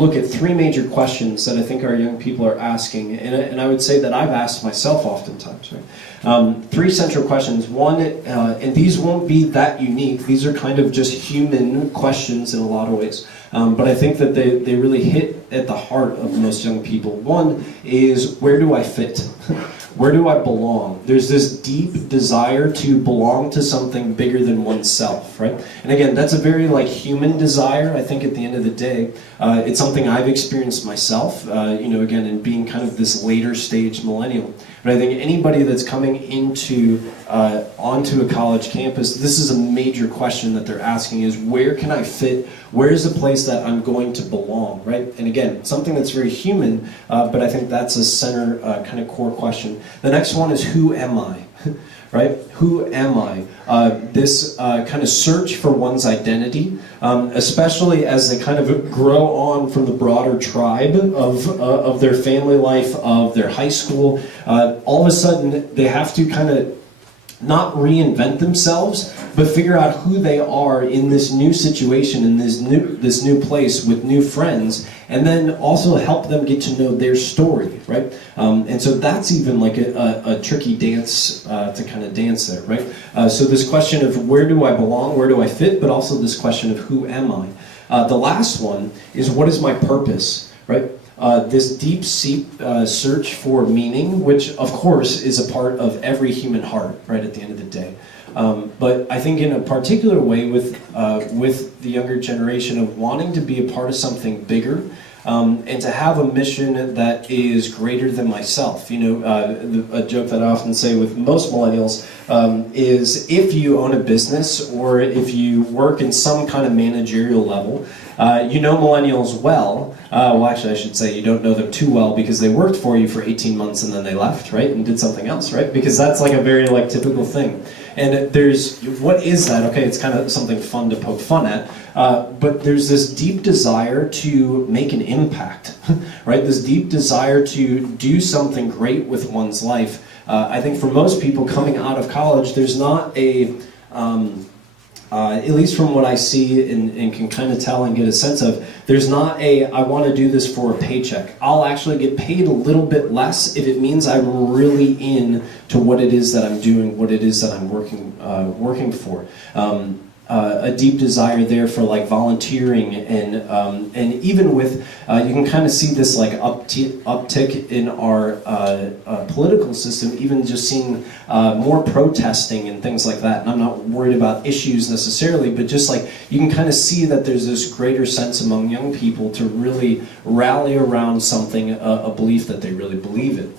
look at three major questions that I think our young people are asking, and I would say that I've asked myself oftentimes. Right? Three central questions. One, and these won't be that unique. These are kind of just human questions in a lot of ways. But I think that they really hit at the heart of most young people. One is, where do I fit? Where do I belong? There's this deep desire to belong to something bigger than oneself, right? And again, that's a very human desire. I think at the end of the day, it's something I've experienced myself, again, in being kind of this later stage millennial. But I think anybody that's coming onto a college campus, this is a major question that they're asking is, where can I fit? Where is the place that I'm going to belong, right? And again, something that's very human, but I think that's a center kind of core question. The next one is, who am I? Right? Who am I? This kind of search for one's identity, especially as they kind of grow on from the broader tribe of their family life, of their high school. All of a sudden, they have to kind of not reinvent themselves, but figure out who they are in this new situation, in this new place with new friends, and then also help them get to know their story, right? And so that's even like a tricky dance to kind of dance there, right? So this question of where do I belong, where do I fit, but also this question of who am I? The last one is, what is my purpose, right? This deep search for meaning, which of course is a part of every human heart, right, at the end of the day. But I think in a particular way with the younger generation of wanting to be a part of something bigger, and to have a mission that is greater than myself. A joke that I often say with most millennials is, if you own a business or if you work in some kind of managerial level, you know millennials well. Well, actually, I should say you don't know them too well, because they worked for you for 18 months and then they left, right, and did something else, right? Because that's like a very typical thing. And what is that? Okay, it's kind of something fun to poke fun at, but there's this deep desire to make an impact, right? This deep desire to do something great with one's life. I think for most people coming out of college, there's not a, at least from what I see and can kind of tell and get a sense of, there's not a, I want to do this for a paycheck. I'll actually get paid a little bit less if it means I'm really in to what it is that I'm doing, what it is that I'm working for. A deep desire there for volunteering and even with you can kind of see this uptick in our political system, even just seeing more protesting and things like that. And I'm not worried about issues necessarily, but just you can kind of see that there's this greater sense among young people to really rally around something, a belief that they really believe in.